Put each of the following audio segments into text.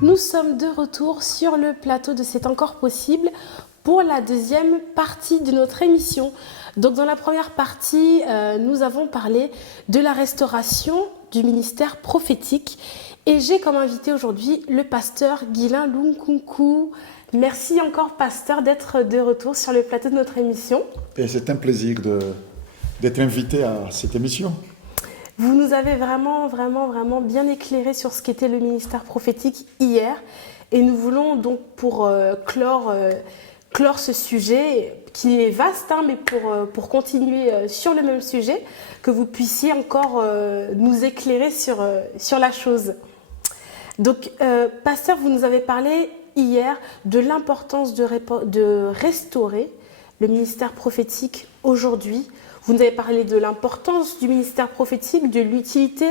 Nous sommes de retour sur le plateau de C'est encore possible pour la deuxième partie de notre émission. Donc dans la première partie, nous avons parlé de la restauration du ministère prophétique et j'ai comme invité aujourd'hui le pasteur Guilain Lunkunku. Merci encore pasteur d'être de retour sur le plateau de notre émission. Et c'est un plaisir d'être invité à cette émission. Vous nous avez vraiment bien éclairé sur ce qu'était le ministère prophétique hier. Et nous voulons donc pour clore ce sujet qui est vaste, mais pour continuer sur le même sujet, que vous puissiez encore nous éclairer sur la chose. Donc, pasteur, vous nous avez parlé hier de l'importance de restaurer le ministère prophétique aujourd'hui. Vous nous avez parlé de l'importance du ministère prophétique, de l'utilité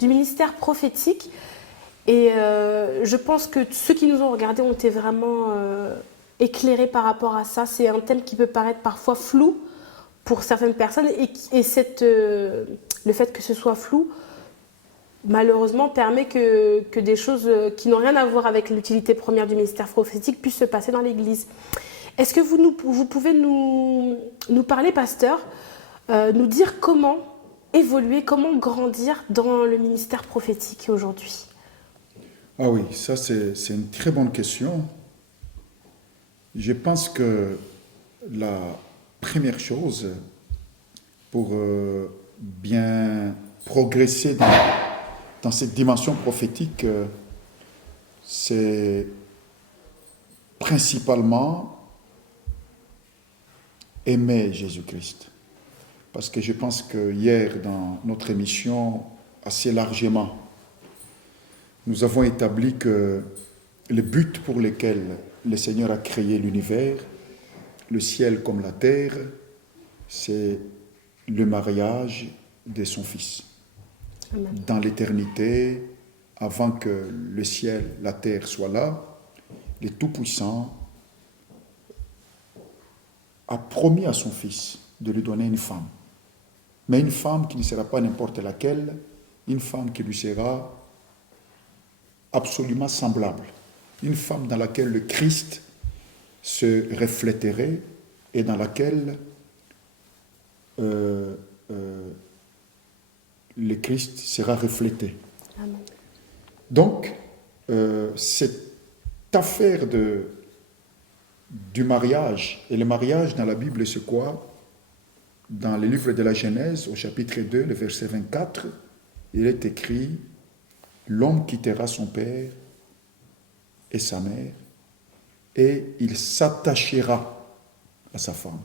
du ministère prophétique. Et je pense que tous ceux qui nous ont regardés ont été vraiment éclairés par rapport à ça. C'est un thème qui peut paraître parfois flou pour certaines personnes. Et le fait que ce soit flou, malheureusement, permet que des choses qui n'ont rien à voir avec l'utilité première du ministère prophétique puissent se passer dans l'Église. Est-ce que vous pouvez nous parler, pasteur, nous dire comment évoluer, comment grandir dans le ministère prophétique aujourd'hui? Ah oui, ça c'est une très bonne question. Je pense que la première chose pour bien progresser dans cette dimension prophétique, c'est principalement aimer Jésus-Christ. Parce que je pense que hier, dans notre émission, assez largement, nous avons établi que le but pour lequel le Seigneur a créé l'univers, le ciel comme la terre, c'est le mariage de son Fils. Amen. Dans l'éternité, avant que le ciel, la terre soient là, le Tout-Puissant a promis à son Fils de lui donner une femme. Mais une femme qui ne sera pas n'importe laquelle, une femme qui lui sera absolument semblable. Une femme dans laquelle le Christ se reflèterait et dans laquelle le Christ sera reflété. Amen. Donc, cette affaire du mariage, et le mariage dans la Bible, c'est quoi? Dans le livre de la Genèse, au chapitre 2, le verset 24, il est écrit « L'homme quittera son père et sa mère, et il s'attachera à sa femme.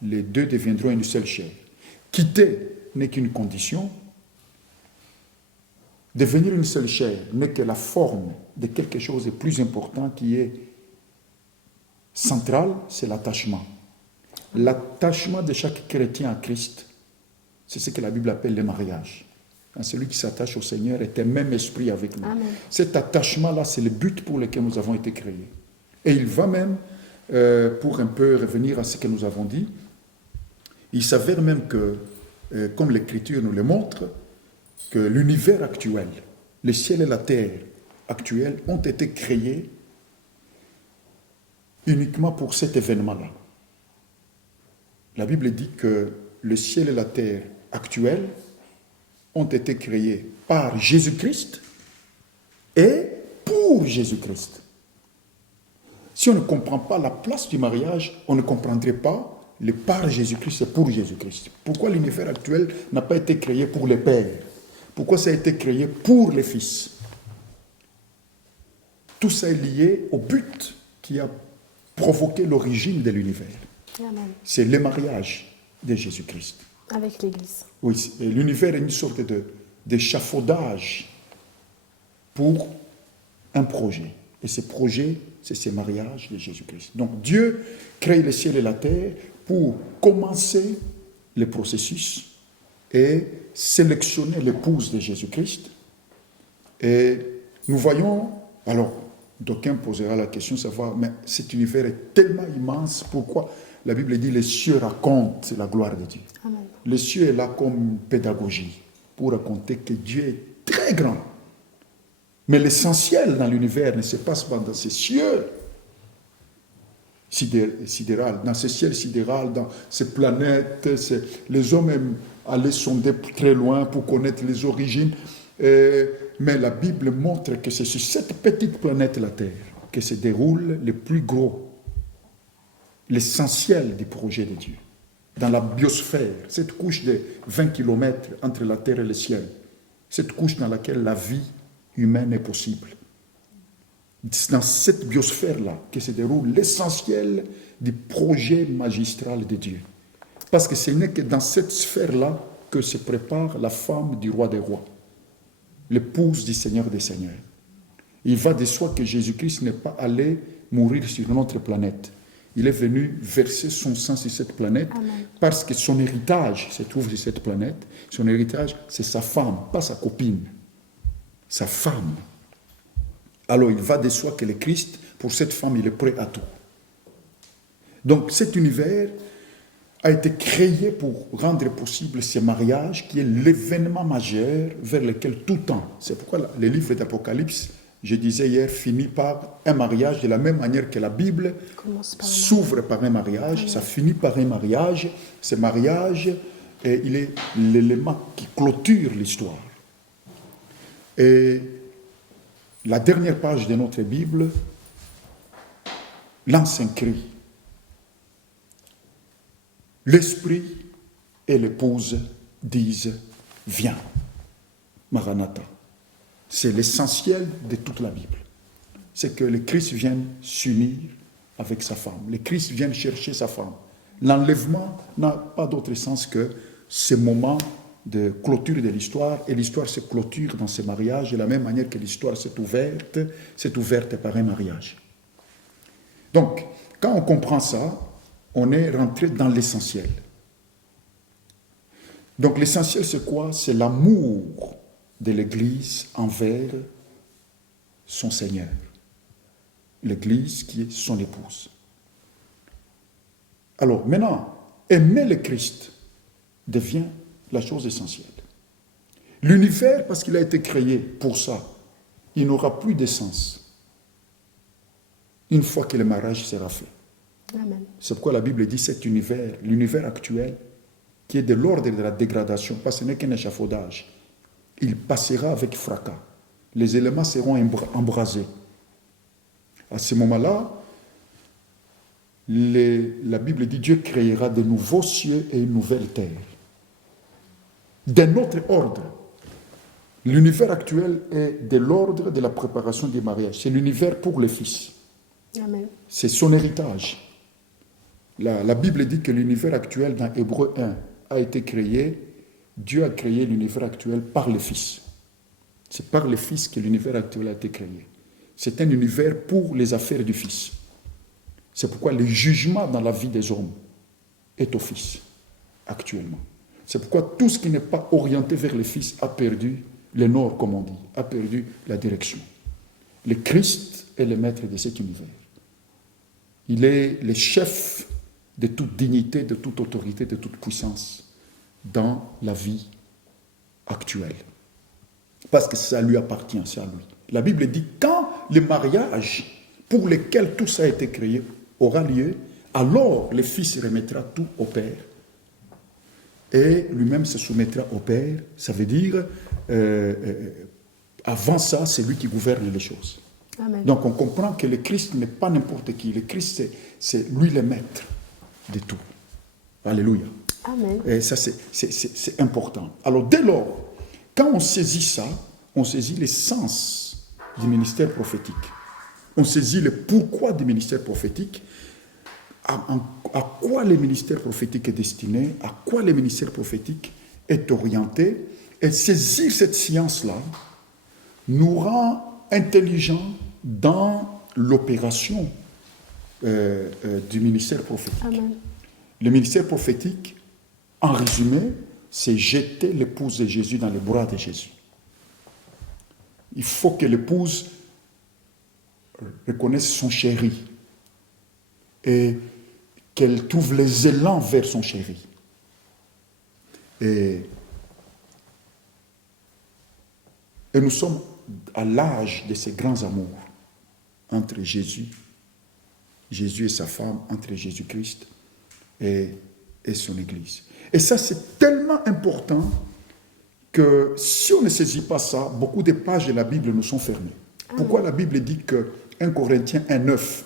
Les deux deviendront une seule chair. » Quitter n'est qu'une condition. Devenir une seule chair n'est que la forme de quelque chose de plus important qui est central, c'est l'attachement. L'attachement de chaque chrétien à Christ, c'est ce que la Bible appelle le mariage. Celui qui s'attache au Seigneur est un même esprit avec nous. Amen. Cet attachement-là, c'est le but pour lequel nous avons été créés. Et il va même, pour un peu revenir à ce que nous avons dit, il s'avère même que, comme l'Écriture nous le montre, que l'univers actuel, le ciel et la terre actuels ont été créés uniquement pour cet événement-là. La Bible dit que le ciel et la terre actuels ont été créés par Jésus-Christ et pour Jésus-Christ. Si on ne comprend pas la place du mariage, on ne comprendrait pas le par Jésus-Christ et pour Jésus-Christ. Pourquoi l'univers actuel n'a pas été créé pour les pères? Pourquoi ça a été créé pour les fils? Tout ça est lié au but qui a provoqué l'origine de l'univers. Amen. C'est le mariage de Jésus-Christ. Avec l'Église. Oui, l'univers est une sorte d'échafaudage pour un projet. Et ce projet, c'est ce mariage de Jésus-Christ. Donc Dieu crée le ciel et la terre pour commencer le processus et sélectionner l'épouse de Jésus-Christ. Et nous voyons, alors, d'aucuns posera la question de savoir, mais cet univers est tellement immense, pourquoi la Bible dit les cieux racontent la gloire de Dieu. Amen. Le cieux est là comme pédagogie pour raconter que Dieu est très grand. Mais l'essentiel dans l'univers ne se passe pas dans ces cieux sidéral, dans ce ciel sidéral, dans ces planètes. Les hommes aiment aller sonder très loin pour connaître les origines. Mais la Bible montre que c'est sur cette petite planète, la Terre, que se déroule le plus gros, l'essentiel du projet de Dieu. Dans la biosphère, cette couche de 20 km entre la Terre et le ciel, cette couche dans laquelle la vie humaine est possible. C'est dans cette biosphère-là que se déroule l'essentiel du projet magistral de Dieu. Parce que ce n'est que dans cette sphère-là que se prépare la femme du roi des rois, l'épouse du Seigneur des seigneurs. Il va de soi que Jésus-Christ n'est pas allé mourir sur notre planète. Il est venu verser son sang sur cette planète. Amen. Parce que son héritage se trouve sur cette planète. Son héritage, c'est sa femme, pas sa copine. Sa femme. Alors il va de soi que le Christ, pour cette femme, il est prêt à tout. Donc cet univers a été créé pour rendre possible ce mariage qui est l'événement majeur vers lequel tout tend. C'est pourquoi le livre d'Apocalypse, je disais hier, finit par un mariage de la même manière que la Bible s'ouvre par un mariage, ça finit par un mariage. Ce mariage, il est l'élément qui clôture l'histoire. Et la dernière page de notre Bible lance un cri. L'esprit et l'épouse disent « Viens ». Maranatha. C'est l'essentiel de toute la Bible. C'est que le Christ vienne s'unir avec sa femme. Le Christ vienne chercher sa femme. L'enlèvement n'a pas d'autre sens que ce moment de clôture de l'histoire, et l'histoire se clôture dans ce mariage de la même manière que l'histoire s'est ouverte par un mariage. Donc, quand on comprend ça, on est rentré dans l'essentiel. Donc l'essentiel c'est quoi? C'est l'amour de l'Église envers son Seigneur. L'Église qui est son épouse. Alors maintenant, aimer le Christ devient la chose essentielle. L'univers, parce qu'il a été créé pour ça, il n'aura plus de sens une fois que le mariage sera fait. Amen. C'est pourquoi la Bible dit cet univers, l'univers actuel, qui est de l'ordre de la dégradation, parce que ce n'est qu'un échafaudage, il passera avec fracas. Les éléments seront embrasés. À ce moment-là, la Bible dit Dieu créera de nouveaux cieux et une nouvelle terre. D'un autre ordre. L'univers actuel est de l'ordre de la préparation du mariage. C'est l'univers pour le Fils. Amen. C'est son héritage. La Bible dit que l'univers actuel, dans Hébreux 1, a été créé. Dieu a créé l'univers actuel par le Fils. C'est par le Fils que l'univers actuel a été créé. C'est un univers pour les affaires du Fils. C'est pourquoi le jugement dans la vie des hommes est au Fils, actuellement. C'est pourquoi tout ce qui n'est pas orienté vers le Fils a perdu le nord, comme on dit, a perdu la direction. Le Christ est le maître de cet univers. Il est le chef de toute dignité, de toute autorité, de toute puissance dans la vie actuelle. Parce que ça lui appartient, c'est à lui. La Bible dit, quand le mariage pour lequel tout ça a été créé aura lieu, alors le Fils remettra tout au Père et lui-même se soumettra au Père. Ça veut dire, avant ça, c'est lui qui gouverne les choses. Amen. Donc on comprend que le Christ n'est pas n'importe qui. Le Christ, c'est lui le maître de tout. Alléluia. Amen. Et ça, c'est important. Alors dès lors, quand on saisit ça, on saisit l'essence du ministère prophétique. On saisit le pourquoi du ministère prophétique, à quoi le ministère prophétique est destiné, à quoi le ministère prophétique est orienté. Et saisir cette science-là nous rend intelligents dans l'opération du ministère prophétique. Amen. Le ministère prophétique, en résumé, c'est jeter l'épouse de Jésus dans les bras de Jésus. Il faut que l'épouse reconnaisse son chéri et qu'elle trouve les élans vers son chéri. Et nous sommes à l'âge de ces grands amours entre Jésus et sa femme, entre Jésus-Christ et son Église. Et ça, c'est tellement important que si on ne saisit pas ça, beaucoup de pages de la Bible nous sont fermées. Pourquoi la Bible dit que 1 Corinthiens 1,9,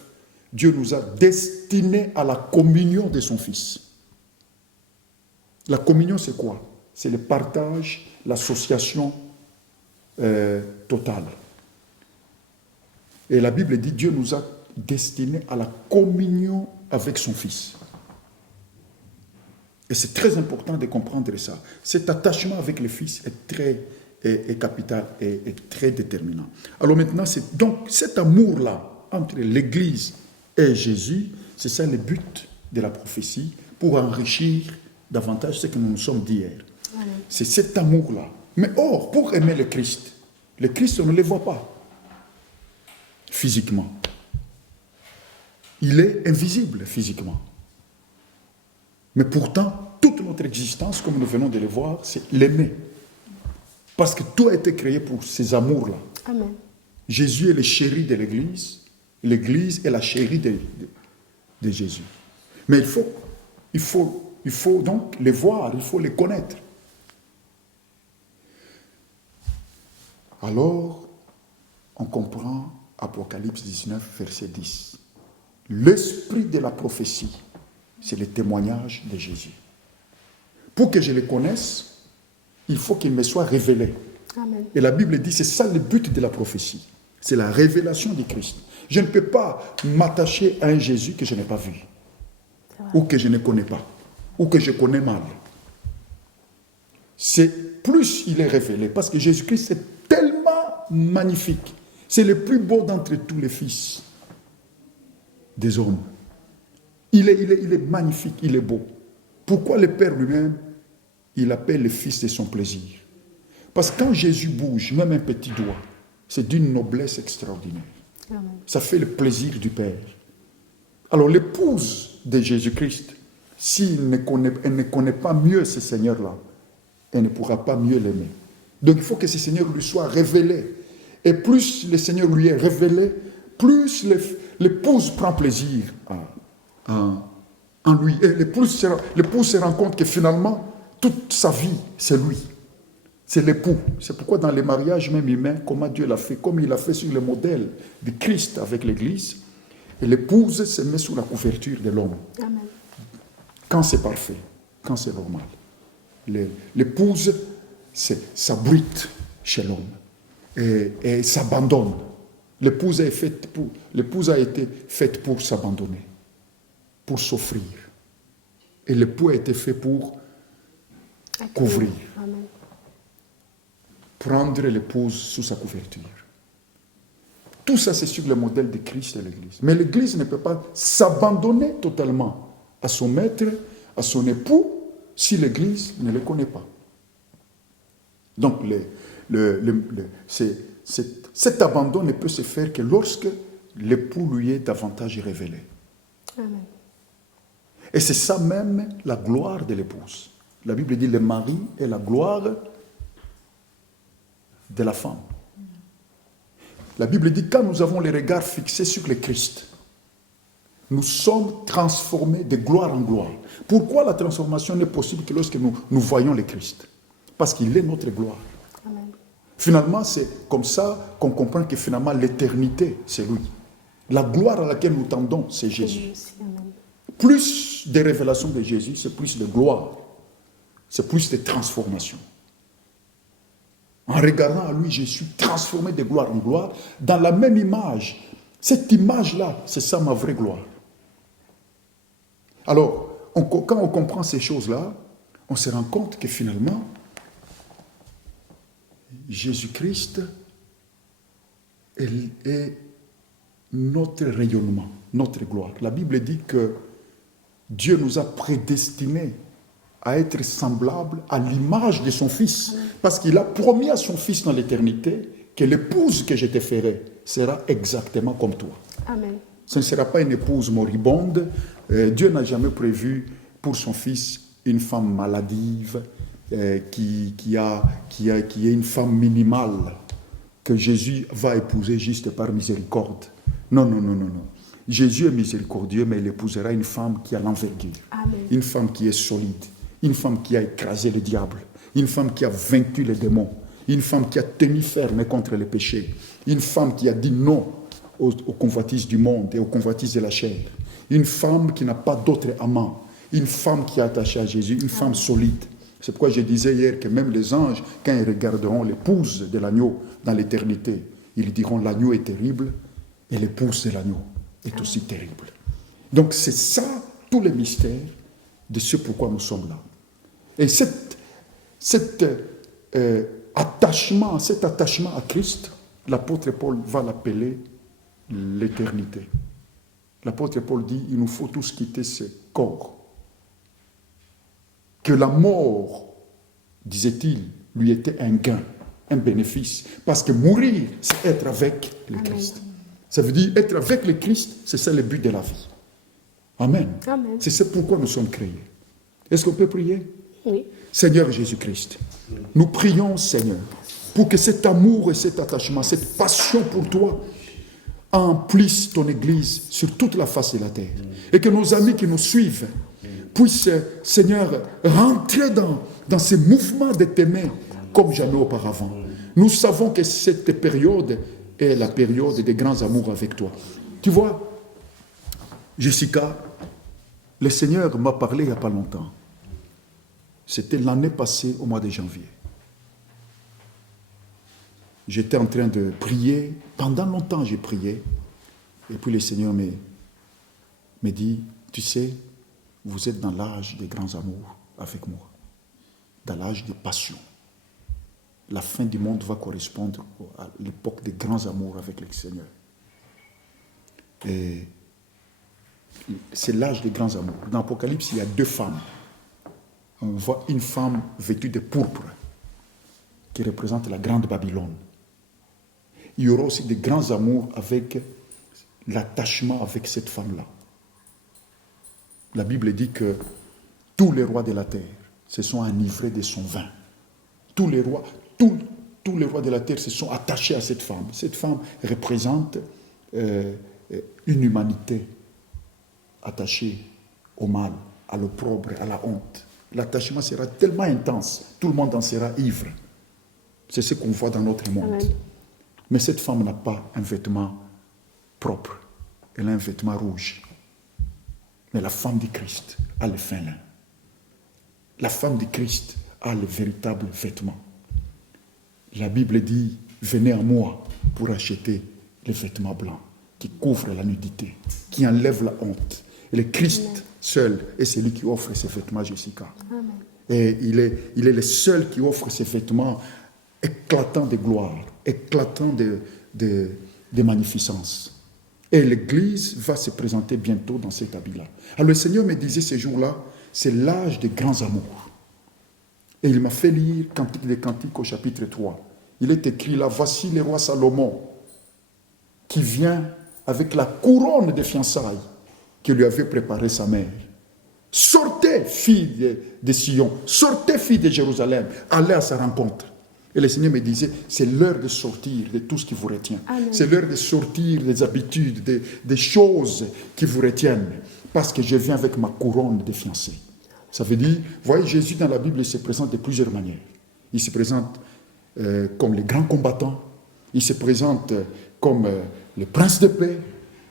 Dieu nous a destinés à la communion de son Fils. La communion, c'est quoi? C'est le partage, l'association totale. Et la Bible dit Dieu nous a destinés à la communion avec son Fils. Et c'est très important de comprendre ça. Cet attachement avec le Fils est capital et très déterminant. Alors maintenant, donc cet amour-là entre l'Église et Jésus, c'est ça le but de la prophétie, pour enrichir davantage ce que nous nous sommes dit hier. Voilà. C'est cet amour-là. Mais or, pour aimer le Christ, on ne le voit pas physiquement. Il est invisible physiquement. Mais pourtant, toute notre existence, comme nous venons de le voir, c'est l'aimer. Parce que tout a été créé pour ces amours-là. Amen. Jésus est le chéri de l'Église. L'Église est la chérie de Jésus. Mais il faut donc les voir, il faut les connaître. Alors, on comprend Apocalypse 19, verset 10. L'esprit de la prophétie, c'est le témoignage de Jésus. Pour que je le connaisse, il faut qu'il me soit révélé. Amen. Et la Bible dit, c'est ça le but de la prophétie. C'est la révélation du Christ. Je ne peux pas m'attacher à un Jésus que je n'ai pas vu, ou que je ne connais pas, ou que je connais mal. C'est plus il est révélé, parce que Jésus-Christ est tellement magnifique. C'est le plus beau d'entre tous les fils des hommes. Il est magnifique, il est beau. Pourquoi le Père lui-même, il appelle le Fils de son plaisir? Parce que quand Jésus bouge, même un petit doigt, c'est d'une noblesse extraordinaire. Amen. Ça fait le plaisir du Père. Alors l'épouse de Jésus-Christ, si elle ne connaît pas mieux ce Seigneur-là, elle ne pourra pas mieux l'aimer. Donc il faut que ce Seigneur lui soit révélé. Et plus le Seigneur lui est révélé, plus l'épouse prend plaisir en lui. Et l'épouse se rend compte que finalement, toute sa vie, c'est lui. C'est l'époux. C'est pourquoi dans les mariages même humains, comment Dieu l'a fait, comme il l'a fait sur le modèle de Christ avec l'Église, et l'épouse se met sous la couverture de l'homme. Amen. Quand c'est parfait, quand c'est normal. L'épouse s'abrite chez l'homme et s'abandonne. L'épouse a été faite pour s'abandonner, pour s'offrir. Et l'époux a été fait pour couvrir. Amen. Prendre l'épouse sous sa couverture. Tout ça, c'est sur le modèle de Christ et l'Église. Mais l'Église ne peut pas s'abandonner totalement à son maître, à son époux, si l'Église ne le connaît pas. Donc, cet abandon ne peut se faire que lorsque l'époux lui est davantage révélé. Amen. Et c'est ça même la gloire de l'épouse. La Bible dit le mari est la gloire de la femme. La Bible dit quand nous avons les regards fixés sur le Christ, nous sommes transformés de gloire en gloire. Pourquoi la transformation n'est possible que lorsque nous voyons le Christ? Parce qu'il est notre gloire. Amen. Finalement, c'est comme ça qu'on comprend que finalement l'éternité, c'est lui. La gloire à laquelle nous tendons, c'est Jésus. Plus de révélations de Jésus, c'est plus de gloire. C'est plus de transformation. En regardant à lui, je suis transformé de gloire en gloire dans la même image. Cette image-là, c'est ça ma vraie gloire. Alors, quand on comprend ces choses-là, on se rend compte que finalement, Jésus-Christ est notre rayonnement, notre gloire. La Bible dit que Dieu nous a prédestinés à être semblables à l'image de son Fils. Parce qu'il a promis à son Fils dans l'éternité que l'épouse que je te ferai sera exactement comme toi. Amen. Ce ne sera pas une épouse moribonde. Dieu n'a jamais prévu pour son Fils une femme maladive, qui est une femme minimale. que Jésus va épouser juste par miséricorde. Non, non, non, non, non. Jésus est miséricordieux, mais il épousera une femme qui a l'envergure, une femme qui est solide, une femme qui a écrasé le diable, une femme qui a vaincu les démons, une femme qui a tenu ferme contre les péchés, une femme qui a dit non aux convoitises du monde et aux convoitises de la chair, une femme qui n'a pas d'autre amant, une femme qui est attachée à Jésus, une femme solide. C'est pourquoi je disais hier que même les anges, quand ils regarderont l'épouse de l'agneau dans l'éternité, ils diront l'agneau est terrible et l'épouse de l'agneau est aussi terrible. Donc c'est ça, tous les mystères de ce pourquoi nous sommes là. Et cet attachement à Christ, l'apôtre Paul va l'appeler l'éternité. L'apôtre Paul dit, il nous faut tous quitter ce corps. Que la mort, disait-il, lui était un gain, un bénéfice. Parce que mourir, c'est être avec le Christ. Ça veut dire être avec le Christ, c'est ça le but de la vie. Amen. Amen. C'est pourquoi nous sommes créés. Est-ce qu'on peut prier? Oui. Seigneur Jésus-Christ, nous prions, Seigneur, pour que cet amour et cet attachement, cette passion pour toi, emplissent ton Église sur toute la face de la terre. Et que nos amis qui nous suivent puissent, Seigneur, rentrer dans ces mouvements de t'aimer comme jamais auparavant. Nous savons que cette période est la période des grands amours avec toi. Tu vois, Jessica, le Seigneur m'a parlé il n'y a pas longtemps. C'était l'année passée au mois de janvier. J'étais en train de prier. Pendant longtemps, j'ai prié. Et puis le Seigneur me dit, tu sais, vous êtes dans l'âge des grands amours avec moi. Dans l'âge des passions. La fin du monde va correspondre à l'époque des grands amours avec le Seigneur. Et c'est l'âge des grands amours. Dans l'Apocalypse, il y a 2 femmes. On voit une femme vêtue de pourpre qui représente la grande Babylone. Il y aura aussi des grands amours avec l'attachement avec cette femme-là. La Bible dit que tous les rois de la terre se sont enivrés de son vin. Tous les rois de la terre se sont attachés à cette femme. Cette femme représente une humanité attachée au mal, à l'opprobre, à la honte. L'attachement sera tellement intense, tout le monde en sera ivre. C'est ce qu'on voit dans notre monde. Amen. Mais cette femme n'a pas un vêtement propre. Elle a un vêtement rouge. Mais la femme du Christ a le fin lin. La femme du Christ a le véritable vêtement. La Bible dit, venez à moi pour acheter le vêtement blanc qui couvre la nudité, qui enlève la honte. Et le Christ Amen. Seul est celui qui offre ces vêtements, Jessica. Amen. Et il est le seul qui offre ces vêtements éclatants de gloire, éclatants de magnificence. Et l'Église va se présenter bientôt dans cet habit-là. Alors le Seigneur me disait ce jour-là, c'est l'âge des grands amours. Et il m'a fait lire Cantique des Cantiques au chapitre 3. Il est écrit là, voici le roi Salomon qui vient avec la couronne de fiançailles que lui avait préparée sa mère. Sortez, filles de Sion, sortez, filles de Jérusalem, allez à sa rencontre. Et le Seigneur me disait, c'est l'heure de sortir de tout ce qui vous retient. Amen. C'est l'heure de sortir des habitudes, des choses qui vous retiennent. Parce que je viens avec ma couronne de fiancé. Ça veut dire, vous voyez, Jésus dans la Bible, il se présente de plusieurs manières. Il se présente comme le grand combattant. Il se présente comme le prince de paix.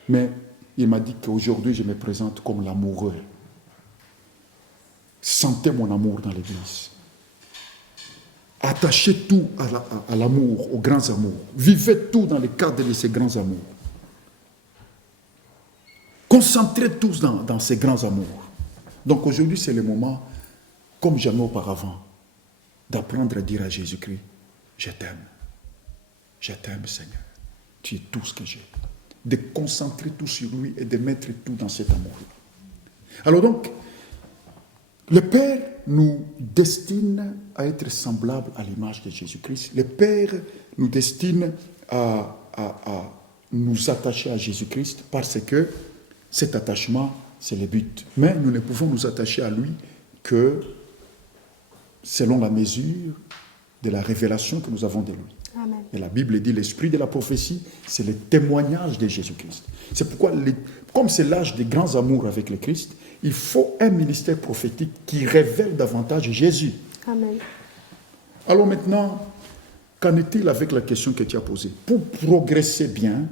Mais il m'a dit qu'aujourd'hui, je me présente comme l'amoureux. Sentez mon amour dans l'Église. Attachez tout à l'amour, aux grands amours. Vivez tout dans le cadre de ces grands amours. Concentrez tous dans ces grands amours. Donc aujourd'hui, c'est le moment, comme jamais auparavant, d'apprendre à dire à Jésus-Christ, je t'aime. Je t'aime, Seigneur. Tu es tout ce que j'ai. De concentrer tout sur lui et de mettre tout dans cet amour-là. Alors donc, le Père nous destine à être semblables à l'image de Jésus-Christ. Le Père nous destine à nous attacher à Jésus-Christ parce que cet attachement, c'est le but. Mais nous ne pouvons nous attacher à lui que selon la mesure de la révélation que nous avons de lui. Amen. Et la Bible dit l'esprit de la prophétie, c'est le témoignage de Jésus-Christ. C'est pourquoi, comme c'est l'âge des grands amours avec le Christ, il faut un ministère prophétique qui révèle davantage Jésus. Amen. Alors maintenant, qu'en est-il avec la question que tu as posée? Pour progresser bien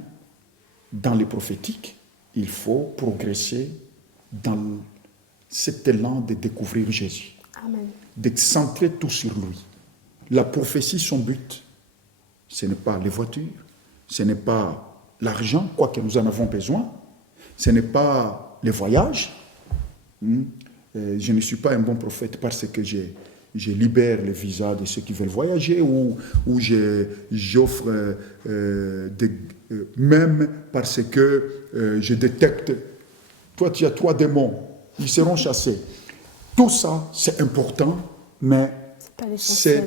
dans les prophétiques, il faut progresser dans cet élan de découvrir Jésus. Amen. D'être centré tout sur lui. La prophétie, son but, ce n'est pas les voitures, ce n'est pas l'argent, quoique nous en avons besoin, ce n'est pas les voyages. Je ne suis pas un bon prophète parce que je libère les visas de ceux qui veulent voyager ou j'offre même parce que je détecte, toi tu as 3 démons, ils seront chassés. Tout ça, c'est important, mais c'est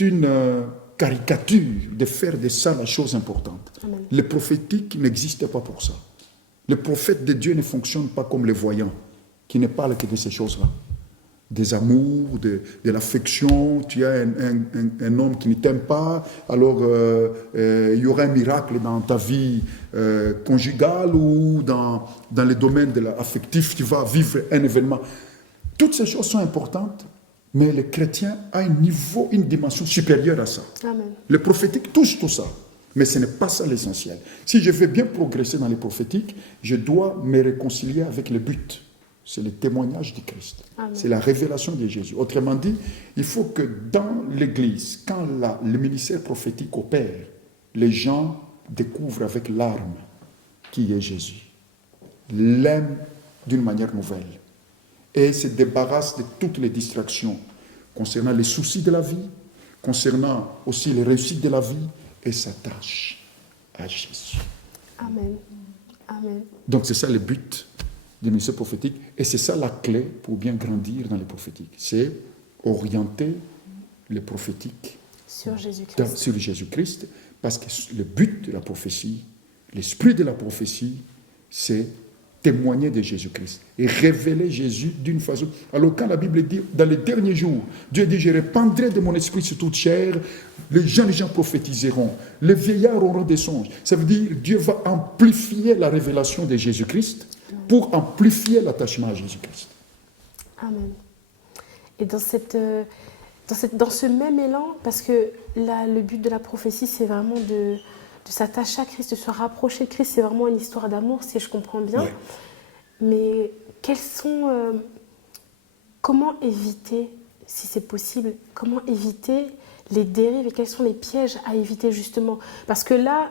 une caricature de faire de ça la chose importante. Amen. Le prophétique n'existe pas pour ça. Le prophète de Dieu ne fonctionne pas comme les voyants, qui ne parlent que de ces choses-là. Des amours, de l'affection. Tu as un homme qui ne t'aime pas, alors il y aura un miracle dans ta vie conjugale ou dans le domaine de l'affectif, tu vas vivre un événement. Toutes ces choses sont importantes, mais le chrétien a un niveau, une dimension supérieure à ça. Amen. Le prophétique touche tout ça, mais ce n'est pas ça l'essentiel. Si je veux bien progresser dans les prophétiques, je dois me réconcilier avec le but. C'est le témoignage du Christ. Amen. C'est la révélation de Jésus. Autrement dit, il faut que dans l'Église, quand le ministère prophétique opère, les gens découvrent avec l'arme qui est Jésus. L'aiment d'une manière nouvelle. Et se débarrassent de toutes les distractions concernant les soucis de la vie, concernant aussi les réussites de la vie, et s'attachent à Jésus. Amen. Amen. Donc c'est ça le but du ministère prophétique, et c'est ça la clé pour bien grandir dans les prophétiques. C'est orienter les prophétiques sur Jésus-Christ. Sur Jésus-Christ, parce que le but de la prophétie, l'esprit de la prophétie, c'est témoigner de Jésus-Christ et révéler Jésus d'une façon. Alors quand la Bible dit, dans les derniers jours, Dieu dit, je répandrai de mon esprit sur toute chair, les jeunes gens prophétiseront, les vieillards auront des songes. Ça veut dire Dieu va amplifier la révélation de Jésus-Christ pour amplifier l'attachement à Jésus-Christ. Amen. Et dans ce même élan, parce que là, le but de la prophétie, c'est vraiment de s'attacher à Christ, de se rapprocher de Christ, c'est vraiment une histoire d'amour, si je comprends bien. Ouais. Mais comment éviter, si c'est possible, comment éviter les dérives et quels sont les pièges à éviter justement? Parce que là,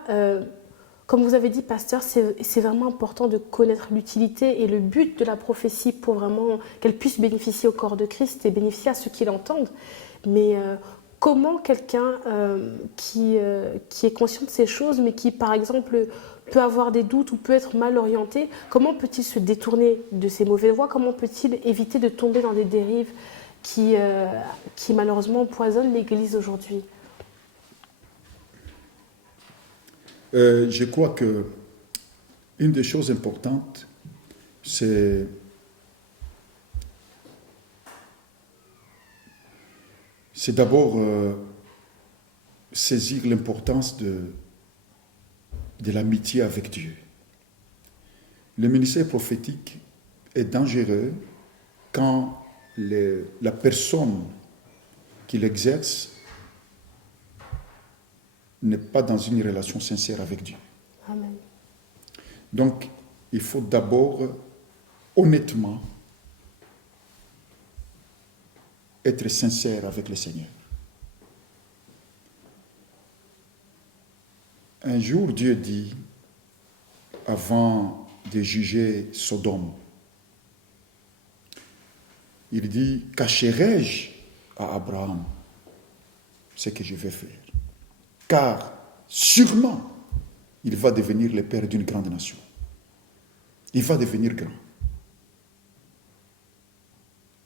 comme vous avez dit, pasteur, c'est vraiment important de connaître l'utilité et le but de la prophétie pour vraiment qu'elle puisse bénéficier au corps de Christ et bénéficier à ceux qui l'entendent. Mais comment quelqu'un qui est conscient de ces choses, mais qui, par exemple, peut avoir des doutes ou peut être mal orienté, comment peut-il se détourner de ces mauvaises voies? Comment peut-il éviter de tomber dans des dérives qui malheureusement empoisonnent l'Église aujourd'hui? Je crois que une des choses importantes, c'est d'abord saisir l'importance de l'amitié avec Dieu. Le ministère prophétique est dangereux quand la personne qui l'exerce n'est pas dans une relation sincère avec Dieu. Amen. Donc, il faut d'abord, honnêtement, être sincère avec le Seigneur. Un jour, Dieu dit, avant de juger Sodome, il dit, cacherai-je à Abraham ce que je vais faire? Car sûrement, il va devenir le père d'une grande nation. Il va devenir grand.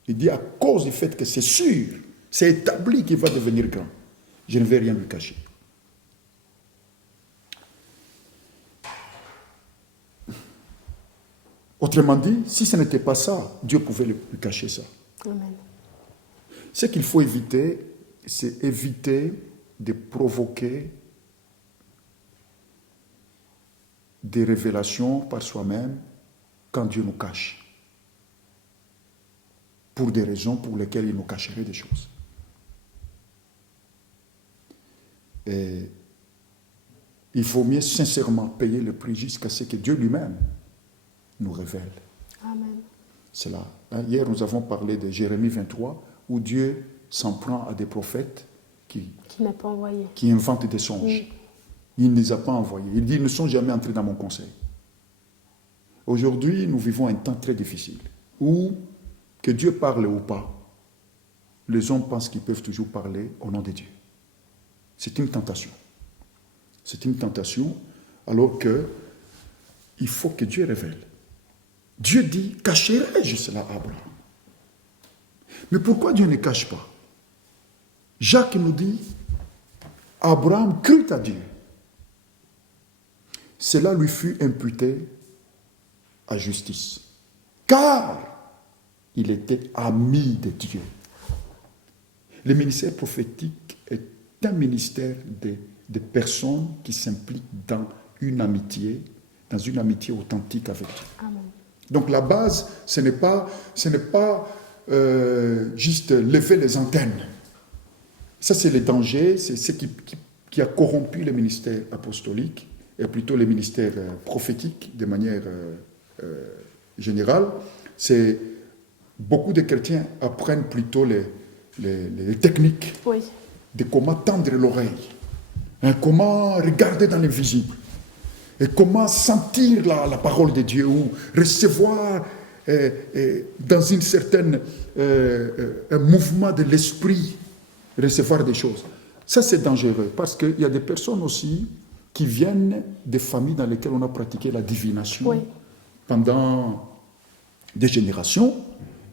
Il dit, à cause du fait que c'est sûr, c'est établi qu'il va devenir grand, je ne vais rien lui cacher. Autrement dit, si ce n'était pas ça, Dieu pouvait lui cacher ça. Amen. Ce qu'il faut éviter, c'est éviter de provoquer des révélations par soi-même quand Dieu nous cache, pour des raisons pour lesquelles il nous cacherait des choses. Et il faut mieux sincèrement payer le prix jusqu'à ce que Dieu lui-même nous révèle. Amen. C'est là. Hier, nous avons parlé de Jérémie 23, où Dieu s'en prend à des prophètes qui n'a pas envoyé, qui inventent des songes. Il ne les a pas envoyés. Il dit, ils ne sont jamais entrés dans mon conseil. Aujourd'hui, nous vivons un temps très difficile, où, que Dieu parle ou pas, les hommes pensent qu'ils peuvent toujours parler au nom de Dieu. C'est une tentation. C'est une tentation, alors que il faut que Dieu révèle. Dieu dit, cacherai-je cela à Abraham? Mais pourquoi Dieu ne cache pas? Jacques nous dit, Abraham crut à Dieu. Cela lui fut imputé à justice, car il était ami de Dieu. Le ministère prophétique est un ministère de personnes qui s'impliquent dans une amitié authentique avec Dieu. Amen. Donc la base, ce n'est pas juste lever les antennes. Ça, c'est le danger, c'est ce qui a corrompu le ministère apostolique, et plutôt le ministère prophétique de manière générale. C'est beaucoup de chrétiens apprennent plutôt les techniques de comment tendre l'oreille, comment regarder dans l'invisible, et comment sentir la parole de Dieu, ou recevoir dans une certaine un mouvement de l'esprit, recevoir des choses. Ça, c'est dangereux, parce qu'il y a des personnes aussi qui viennent des familles dans lesquelles on a pratiqué la divination pendant des générations,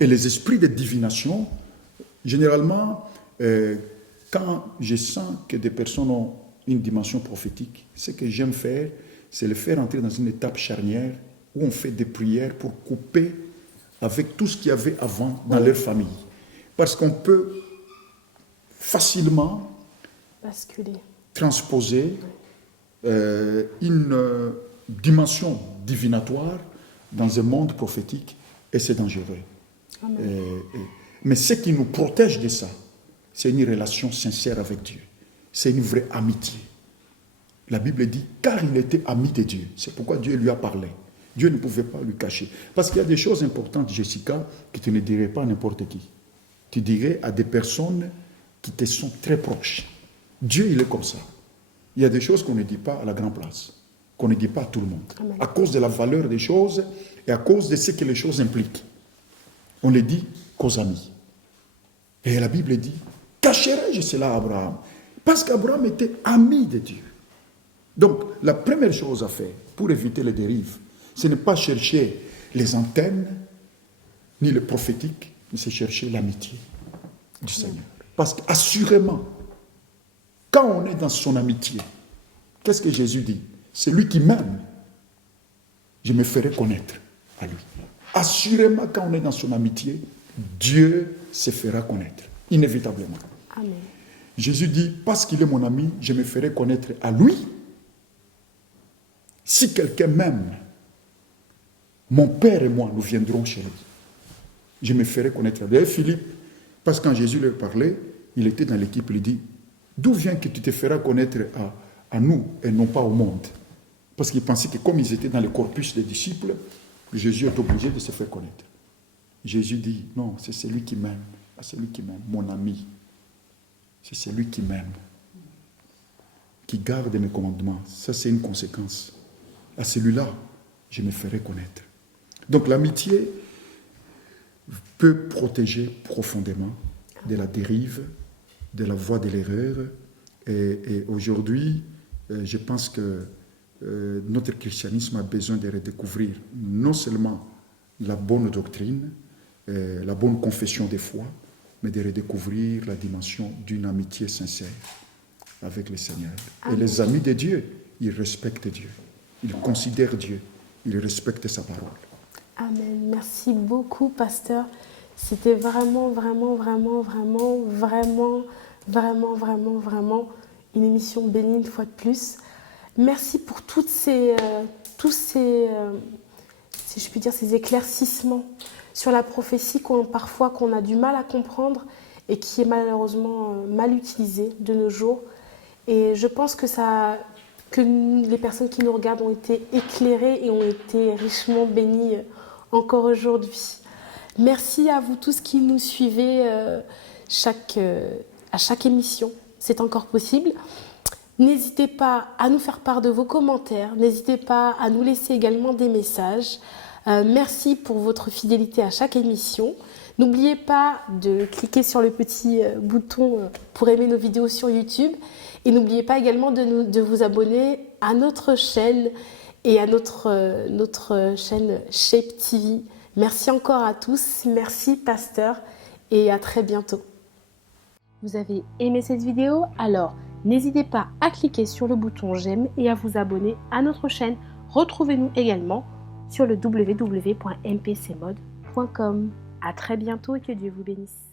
et les esprits de divination, généralement, quand je sens que des personnes ont une dimension prophétique, ce que j'aime faire, c'est le faire entrer dans une étape charnière où on fait des prières pour couper avec tout ce qu'il y avait avant dans leur famille. Parce qu'on peut facilement transposer une dimension divinatoire dans un monde prophétique, et c'est dangereux. Mais ce qui nous protège de ça, c'est une relation sincère avec Dieu. C'est une vraie amitié. La Bible dit, car il était ami de Dieu. C'est pourquoi Dieu lui a parlé. Dieu ne pouvait pas lui cacher. Parce qu'il y a des choses importantes, Jessica, que tu ne dirais pas à n'importe qui. Tu dirais à des personnes qui te sont très proches. Dieu, il est comme ça. Il y a des choses qu'on ne dit pas à la grande place, qu'on ne dit pas à tout le monde. Amen. À cause de la valeur des choses et à cause de ce que les choses impliquent. On ne les dit qu'aux amis. Et la Bible dit, cacherai-je cela à Abraham? Parce qu'Abraham était ami de Dieu. Donc, la première chose à faire pour éviter les dérives, ce n'est pas chercher les antennes, ni le prophétique, mais c'est chercher l'amitié du Seigneur. Parce qu'assurément, quand on est dans son amitié, qu'est-ce que Jésus dit? C'est lui qui m'aime, je me ferai connaître à lui. Assurément, quand on est dans son amitié, Dieu se fera connaître, inévitablement. Amen. Jésus dit, parce qu'il est mon ami, je me ferai connaître à lui. Si quelqu'un m'aime, mon Père et moi, nous viendrons chez lui. Je me ferai connaître à lui. Et Philippe, parce que quand Jésus leur parlait, il était dans l'équipe, il dit, d'où vient que tu te feras connaître à nous et non pas au monde? Parce qu'il pensait que comme ils étaient dans le corpus des disciples, Jésus est obligé de se faire connaître. Jésus dit, non, c'est celui qui m'aime. C'est celui qui m'aime, mon ami. C'est celui qui m'aime, qui garde mes commandements. Ça, c'est une conséquence. À celui-là, je me ferai connaître. Donc l'amitié peut protéger profondément de la dérive, de la voie de l'erreur. Et aujourd'hui, je pense que notre christianisme a besoin de redécouvrir non seulement la bonne doctrine, la bonne confession de foi, mais de redécouvrir la dimension d'une amitié sincère avec le Seigneur. Amen. Et les amis de Dieu, ils respectent Dieu, ils considèrent Dieu, ils respectent sa parole. Amen. Merci beaucoup, pasteur. C'était vraiment Vraiment, vraiment, vraiment une émission bénie une fois de plus. Merci pour tous ces, si je puis dire, ces éclaircissements sur la prophétie parfois qu'on a du mal à comprendre et qui est malheureusement mal utilisée de nos jours. Et je pense que les personnes qui nous regardent ont été éclairées et ont été richement bénies encore aujourd'hui. Merci à vous tous qui nous suivez à chaque émission. C'est encore possible. N'hésitez pas à nous faire part de vos commentaires. N'hésitez pas à nous laisser également des messages. Merci pour votre fidélité à chaque émission. N'oubliez pas de cliquer sur le petit bouton pour aimer nos vidéos sur YouTube. Et n'oubliez pas également de vous abonner à notre chaîne et à notre chaîne Shape TV. Merci encore à tous. Merci pasteur et à très bientôt. Vous avez aimé cette vidéo? Alors, n'hésitez pas à cliquer sur le bouton j'aime et à vous abonner à notre chaîne. Retrouvez-nous également sur le www.mpcmode.com. À très bientôt et que Dieu vous bénisse.